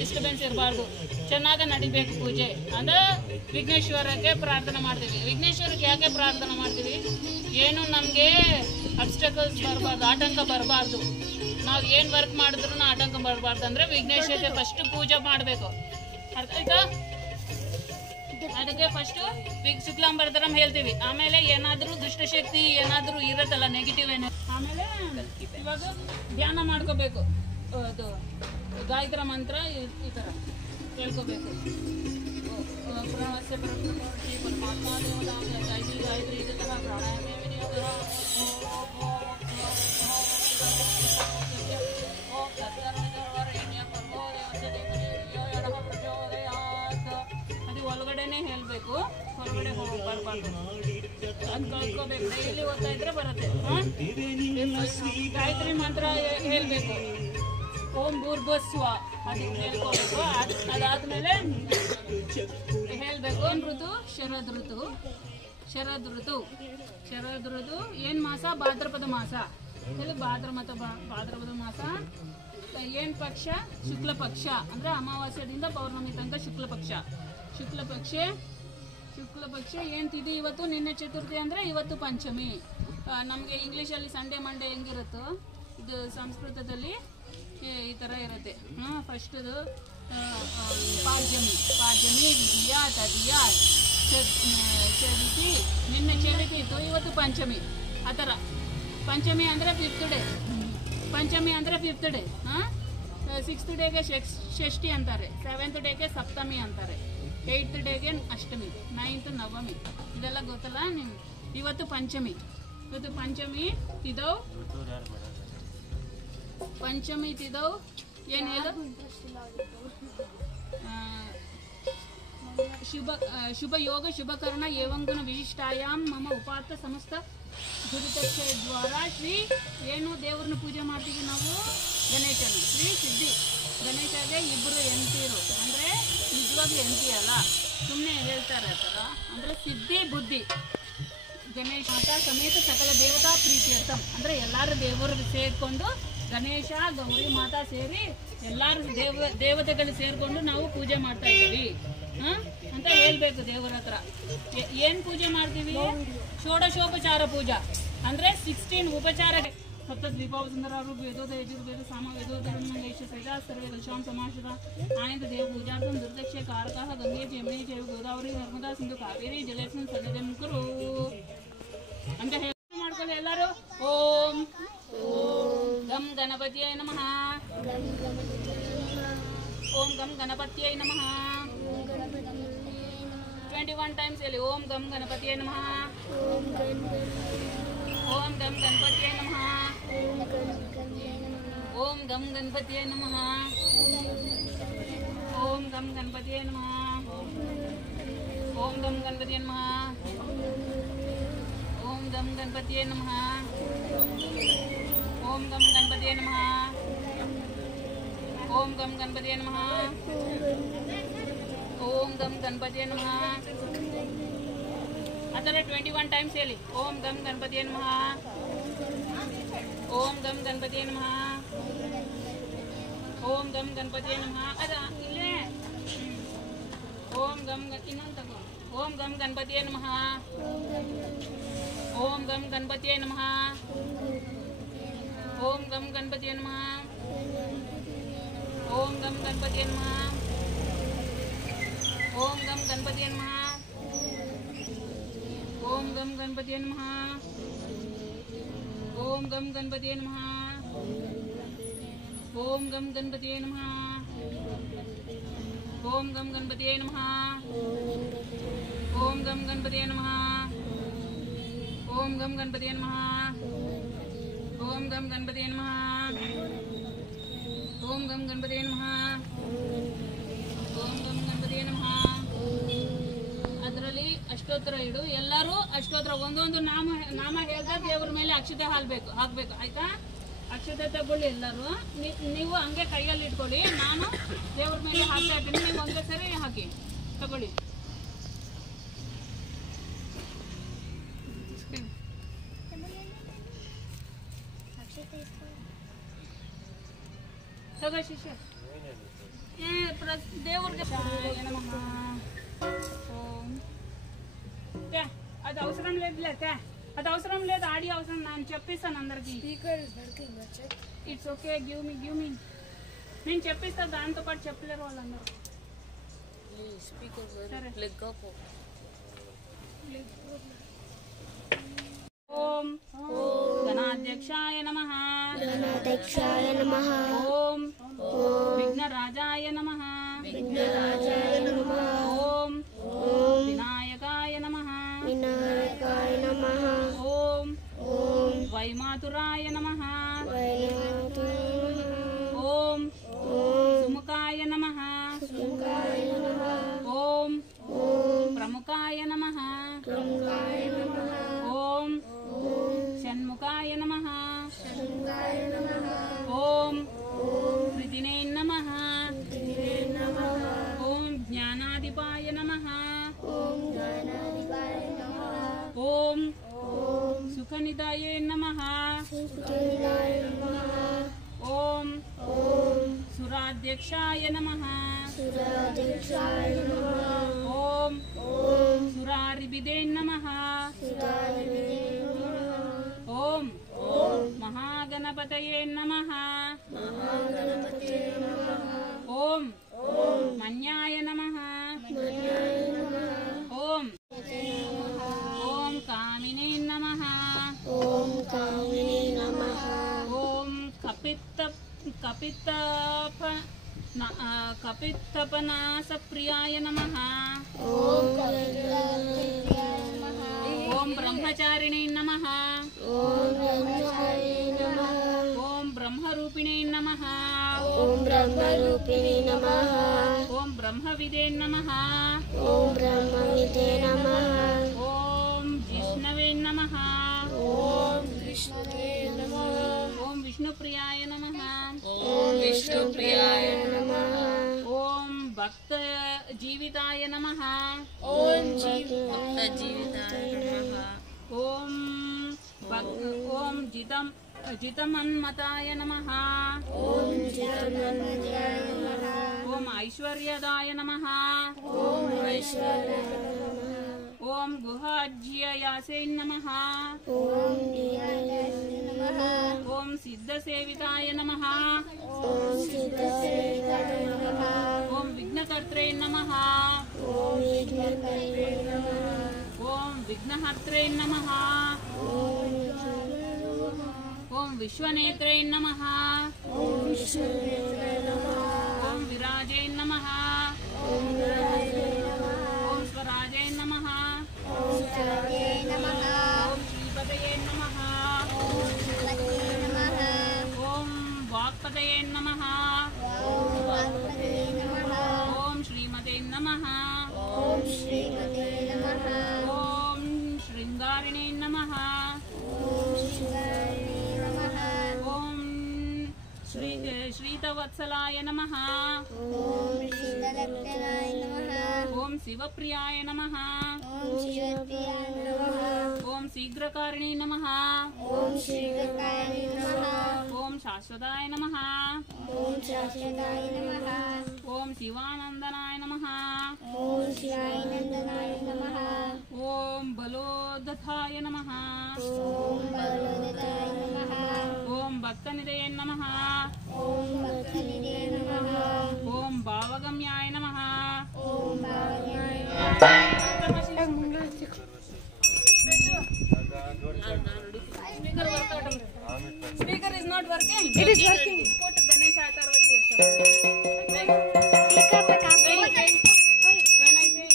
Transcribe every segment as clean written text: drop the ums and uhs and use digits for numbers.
Disturbance ಇರಬಾರ್ದು, ಚೆನ್ನಾಗಿ ನಡಿಬೇಕು ಪೂಜೆ. ಅಂದ್ರೆ ವಿಘ್ನೇಶ್ವರಕ್ಕೆ ಪ್ರಾರ್ಥನೆ ಮಾಡ್ತೀವಿ. ವಿಘ್ನೇಶ್ವರಕ್ಕೆ ಯಾಕೆ ಪ್ರಾರ್ಥನೆ ಮಾಡ್ತೀವಿ? ಏನು ನಮಗೆ ಅಬ್ಸ್ಟಕಲ್ಸ್ ಬರಬಾರ್ದು, ಆಟಂಕ ಬರಬಾರ್ದು. ನಾವು ಏನು ವರ್ಕ್ ಮಾಡಿದ್ರು ಆಟಂಕ ಬರಬಾರ್ದು ಅಂದ್ರೆ ವಿಘ್ನೇಶ್ವರಕ್ಕೆ ಫಸ್ಟ್ ಪೂಜೆ ಮಾಡಬೇಕು. ಅರ್ಥ ಆಯ್ತಾ? ಅದಕ್ಕೆ ಫಸ್ಟ್ ಶುಕ್ಲಾಂಬರಧರಂ ಹೇಳ್ತೀವಿ. ಆಮೇಲೆ ಏನಾದರೂ ದುಷ್ಟಶಕ್ತಿ ಏನಾದರೂ ಇರುತ್ತಲ್ಲ ನೆಗೆಟಿವ್ ಏನೋ, ಆಮೇಲೆ ಇವಾಗ ಧ್ಯಾನ ಮಾಡ್ಕೋಬೇಕು. ಅದು ಗಾಯತ್ರ ಮಂತ್ರ ಈ ಥರ ಹೇಳ್ಕೋಬೇಕು. ಪರಮಾತ್ಮ ಗಾಯತ್ರಿ ಗಾಯತ್ರಿ ಇದೇ ಥರ ಪ್ರಾಣಾಯಾಮ ವಿನಿಯೋಗ ಅದು ಒಳಗಡೆನೆ ಹೇಳಬೇಕು, ಹೊರಗಡೆ ಬರಬಾರ್ದು. ಅದು ಕಲ್ತ್ಕೋಬೇಕು. ಡೈಲಿ ಓದ್ತಾ ಇದ್ರೆ ಬರುತ್ತೆ. ಗಾಯತ್ರಿ ಮಂತ್ರ ಹೇಳಬೇಕು. ಓಂ ಭೂರ್ಭುವಸ್ವ ಅದಕ್ಕೆ ಹೇಳ್ಕೋಬೇಕು. ಅದಾದ್ಮೇಲೆ ಹೇಳಬೇಕು ಋತು ಶರದ್ ಋತು. ಶರದ್ ಋತು ಶರದ್ ಋತು ಏನು ಮಾಸ? ಭಾದ್ರಪದ ಮಾಸ. ಹೇಳಿ ಭಾದ್ರಪದ ಮಾಸ. ಏನು ಪಕ್ಷ? ಶುಕ್ಲ ಪಕ್ಷ. ಅಂದರೆ ಅಮಾವಾಸ್ಯದಿಂದ ಪೌರ್ಣಮಿ ತನಕ ಶುಕ್ಲ ಪಕ್ಷ. ಶುಕ್ಲ ಪಕ್ಷ ಏನು ತಿಥಿ ಇವತ್ತು? ನಿನ್ನೆ ಚತುರ್ಥಿ ಅಂದರೆ ಇವತ್ತು ಪಂಚಮಿ. ನಮಗೆ ಇಂಗ್ಲೀಷಲ್ಲಿ ಸಂಡೇ ಮಂಡೇ ಹೆಂಗಿರುತ್ತೋ ಇದು ಸಂಸ್ಕೃತದಲ್ಲಿ ಈ ಥರ ಇರುತ್ತೆ. ಫಸ್ಟದು ಪಾಡ್ಯಮಿ, ದ್ವಿತೀಯ, ತೃತೀಯ, ಚತುರ್ಥಿ. ನಿನ್ನೆ ಚತುರ್ಥಿ ಇತ್ತು, ಇವತ್ತು ಪಂಚಮಿ. ಆ ಥರ ಪಂಚಮಿ ಅಂದರೆ ಫಿಫ್ತ್ ಡೇ. ಪಂಚಮಿ ಅಂದರೆ ಫಿಫ್ತ್ ಡೇ. ಸಿಕ್ಸ್ತ್ ಡೇಗೆ ಷಷ್ಠಿ ಅಂತಾರೆ, ಸೆವೆಂತ್ ಡೇಗೆ ಸಪ್ತಮಿ ಅಂತಾರೆ, ಏಯ್ತ್ ಡೇಗೆ ಅಷ್ಟಮಿ, ನೈನ್ತ್ ನವಮಿ. ಇದೆಲ್ಲ ಗೊತ್ತಲ್ಲ ನಿಮ್ಗೆ. ಇವತ್ತು ಪಂಚಮಿ ತಿದವ್. ಪಂಚಮಿ ತಿದವ್ ಏನು ಹೇಳು? ಶುಭ ಯೋಗ ಶುಭಕರ್ಣ ಏವಂಗುಣ ವಿಶಿಷ್ಟಾಯಾಮ್ ಮಮ ಉಪಾತ್ತ ಸಮಸ್ತ ದುರಿತಕ್ಷಯ ದ್ವಾರ. ಶ್ರೀ ಏನು ದೇವ್ರನ್ನ ಪೂಜೆ ಮಾಡ್ತೀವಿ ನಾವು? ಗಣೇಶನ. ಶ್ರೀ ಸಿದ್ಧಿ ಗಣೇಶಗೆ ಇಬ್ಬರು ಹೆಂಡತಿರು. ಅಂದರೆ ನಿಜವಾಗ್ಲೂ ಹೆಂಡತಿ ಅಲ್ಲ, ಸುಮ್ಮನೆ ಹೇಳ್ತಾರೆ ಆ ಥರ. ಅಂದರೆ ಸಿದ್ಧಿ ಬುದ್ಧಿ ಗಣೇಶ ಮಾತಾ ಸಮೇತ ಸಕಲ ದೇವತಾ ಪ್ರೀತಿಯರ್ಥಂ. ಅಂದರೆ ಎಲ್ಲರೂ ದೇವರು ಸೇರಿಕೊಂಡು ಗಣೇಶ ಗೌರಿ ಮಾತಾ ಸೇರಿ ಎಲ್ಲರೂ ದೇವತೆಗಳು ಸೇರಿಕೊಂಡು ನಾವು ಪೂಜೆ ಮಾಡ್ತಾ ಇದ್ದೀವಿ ಅಂತ ಹೇಳ್ಬೇಕು ದೇವರ ಹತ್ರ. ಏನು ಪೂಜೆ ಮಾಡ್ತೀವಿ? ಷೋಡಶೋಪಚಾರ ಪೂಜಾ. ಅಂದರೆ 16 ಉಪಚಾರ. ಸಪ್ತದ್ವೀಪಾವ ಸುಂದರಾರು ವೇದೋದ ಯಜುರ್ವೇದ ಸಾಮ ವೇದೋಧರ್ಮಂಗೇಶ ಸೈತಾ ಸರ್ವೇ ದಶಾಂ ಸಮಾಶ್ರಿತ ಆನಂದ ದೇವ ಪೂಜಾರ್ಥಂ ದುರ್ದಕ್ಷ ಕಾರಕಃ ಗಂಗೆ ಜಮನಿ ಚೈವ ಗೋದಾವರಿ ನರ್ಮದಾ ಸಿಂಧು ಕಾವೇರಿ ಜಲೇಸ್ಮಿನ್ ಸನ್ನಿಧಿಂ ಕುರು ಅಂತ ಹೇಳಿ ಮಾಡ್ಕೊಳ್ಳಿ ಎಲ್ಲರೂ. ಓಂ ಗಂ ಗಣಪತಿಯೈ ನಮಃ. ಓಂ ಗಂ ಗಣಪತಿಯೈ ನಮಃ. 21 ಟೈಮ್ಸ್ ಹೇಳಿ. ಓಂ ಗಂ ಗಣಪತಿಯೈ ನಮಃ. ಓಂ ಗಂ ಗಣಪತಿಯೈ ನಮಃ. ಓಂ ಗಂ ಗಣಪತಿಯೈ ನಮಃ. ಓಂ ಗಂ ಗಣಪತಿಯೈ ನಮಃ. ಓಂ ಗಂ ಗಣಪತಿಯೈ ನಮಃ. ಓಂ ಗಂ ಗಣಪತಿಯೈ ನಮಃ. ಓಂ ಗಂ ಗಣಪತಿಯೈ ನಮಃ. ಓಂ ಗಂ ಗಣಪತಿಯೈ ನಮಃ. ಓಂ ಗಂ ಗಣಪತಿಯೈ ನಮಃ. ಆ ಥರ 21 ಟೈಮ್ಸ್ ಹೇಳಿ. ಓಂ ಗಂ ಗಣಪತಿಯೈ ನಮಃ. ಓಂ ಗಂ ಗಣಪತಿಯೈ ನಮಃ. ಓಂ ಗಂ ಗಣಪತಿಯೈ ನಮಃ. ಅದ ಇಲ್ಲೇ ಓಂ ಗಂ ಇನ್ನೊಂದು ತಗೋ. ಓಂ ಗಂ ಗಣಪತಿಯೈ ನಮಃ. ಓಂ ಗಂ ಗಣಪತಿಯೈ ನಮಃ. ಓಂ ಗಂ ಗಣಪತಿಯೈ ನಮಃ. ಓಂ ಗಂ ಗಣಪತಿಯೈ ನಮಃ. ಓಂ ಗಂ ಗಣಪತಿಯೈ ನಮಃ. ಓಂ ಗಂ ಗಣಪತಿಯೈ ನಮಃ. ಓಂ ಗಂ ಗಣಪತಿಯೈ ನಮಃ. ಓಂ ಗಂ ಗಣಪತಿಯೈ ನಮಃ. ಓಂ ಗಂ ಗಣಪತಿಯೈ ನಮಃ. ಓಂ ಗಂ ಗಣಪತಿಯೈ ನಮಃ. ಓಂ ಗಂ ಗಣಪತಿಯೈ ನಮಃ. ಓಂ ಗಂ ಗಣಪತಿಯೈ ನಮಃ. ಓಂ ಗಂ ಗಣಪತಿಯೈ ನಮಃ. ಓಂ ಗಂ ಗಣಪತಿಯೈ ನಮಃ. ಅದರಲ್ಲಿ ಅಷ್ಟೋತ್ತರ ಇಡು. ಎಲ್ಲರೂ ಅಷ್ಟೋತ್ತರ ಒಂದೊಂದು ನಾಮ ಹೇಳ್ತಾ ದೇವ್ರ ಮೇಲೆ ಅಕ್ಷತೆ ಹಾಕ್ಬೇಕು. ಆಯ್ತಾ? ಅಕ್ಷತೆ ತಗೊಳ್ಳಿ ಎಲ್ಲರೂ. ನೀವು ಹಂಗೆ ಕೈಯಲ್ಲಿ ಇಟ್ಕೊಳ್ಳಿ, ನಾನು ದೇವ್ರ ಮೇಲೆ ಹಾಕ್ತಾ ಇದ್ದೀನಿ, ನೀವು ಒಂದೇ ಸರಿ ಹಾಕಿ ತಗೊಳ್ಳಿ. ತಗೋ ಶಿಷ್ಯ. దేవుడికి అది అవసరం లేదులే, అది అవసరం లేదు, ఆడియో అవసరం, నేను చెప్పిస్తాను అందరికి. ఇట్స్ ఓకే, గివ్ మీ నేను చెప్పిస్తాను, దాంతో పాటు చెప్పలేరు వాళ్ళందరూ. ఓం గణాధ్యక్షాయ నమః. ఓం విఘ్నరాజాయ నమః. ఓం వినాయకాయ నమః. ఓం వైమాతురాయ నమః. ఓం సుముఖాయ నమః. ఓం ప్రముఖాయ నమః. ఓం షణ్ముఖాయ నమః. ఓం కృతినే నమః. ఓం జ్ఞానాధిపాయ నమః. ఓం సుఖనిదాయ నమః. ఓం సురాధ్యక్షాయ నమః. ఓం సురారిభిదే నమః. ఓం మహాగణపతయే నమః. ఓం మన్యాయ నమః. ఓం ఓం కామినే నమః. ఓం కపిత్తపనాసప్రియాయ నమః. ఓం బ్రహ్మచారిణే నమః. ఓం బ్రహ్మరూపిణే నమః. ఓం బ్రహ్మవిదే నమః. ఓం జిష్ణవే నమః. ఓం విష్ణుప్రియాయ నమః. ఓం భక్త జీవితాయ నమః. ఓం జితమన్మతాయ నమః. ఓం ఐశ్వర్యదాయ నమః. ఓం గుహాజ్యయాసే నమః. ఓం సిద్ధసేవితాయ నమః. ఓం విఘ్నకర్త్రే నమః. ఓం విఘ్నహర్త్రే నమః. ఓం విశ్వనేత్రే నమః. ఓం విరాజే నమః. ఓం స్వరాజే నమః. ఓం శ్రీపతయే నమః. ఓం వాక్పతయే నమః. ఓం శ్రీమతే నమః. ఓం శృంగారిణే నమః. ఓం శ్రీతవత్సలాయ నమః. ఓం శివప్రియాయ నమః. ఓం శీఘ్రకారిణే నమః. ఓం శాశ్వతాయ నమః. ఓం శివానందనాయ నమః. ఓం బలోదథాయ నమః. ఓం భక్తనిధయే నమః. ఓం భావగమ్యాయ నమః. Speaker is not working. It is working. Put Ganesh Atharva Shirsham. When I say,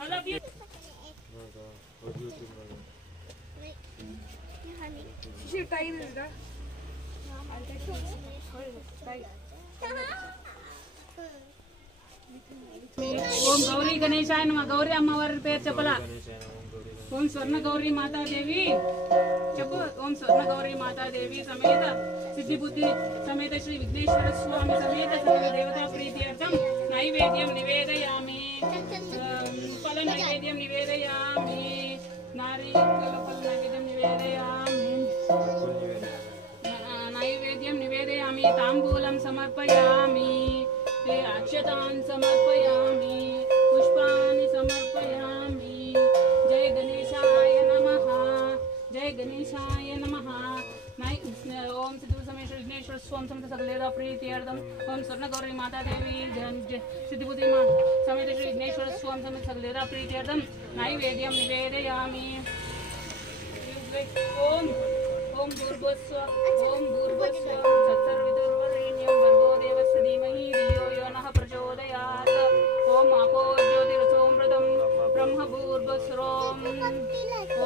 all of you. She tied it. ఓం గౌరీ గణేశాయ నమః. గౌరీ అమ్మవారి పేరు చెప్పలా. ओम स्वर्ण गौरी माता देवी చెప్పు ఓం స్వర్ణ గౌరీ మాతాదేవి సమేత సిద్ధిబుద్ధి సమేత శ్రీ విఘ్నేశ్వర స్వామి సమేత సకల దేవతా ప్రీత్యర్థం నైవేద్యం నివేదయామి ఫల నైవేద్యం నివేదయామి నారీఫల నైవేద్యం నివేదయామి నైవేద్యం నివేదయామి తాంబూలం సమర్పయామి అక్షతాన్ సమర్పయామి పుష్పాన్ని సమర్పయామి జయ గణేశాయ నమః जय गणेशाय नमः ओम सिद्धि समेश्वर विघ्नेश्वर स्वामी समेत सकलेदा प्रीत्यर्थम ओम स्वर्ण गौरी माता देवी सिद्धिबुद्धि समेत श्री विघ्नेश्वर स्वामी समेत सकलेदा प्रीत्यर्थम नैवेद्यम निवेदयामि ओम ओम भूर्भुवस्सुः तत्सर्ववितुर्वरेण्यं भर्गो देवस्य धीमहि धियो यो नः प्रचोदयात् ओम आपो ज्योतिरसोमृतं ब्रह्म भूर्भुवस्सुः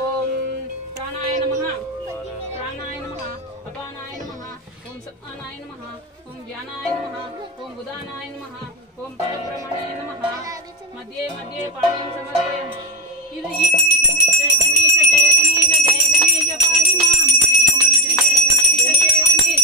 ओम प्राणाय नमः अपानाय नमः ओम समानाय नमः ओम ज्ञानाय नमः ओम बुधानाय नमः ओम परब्रह्मणे नमः मध्ये मध्ये पाणिं समर्पयामि जय गणेश जय गणेश जय गणेश पाहि मां जय गणेश जय गणेश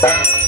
Bye.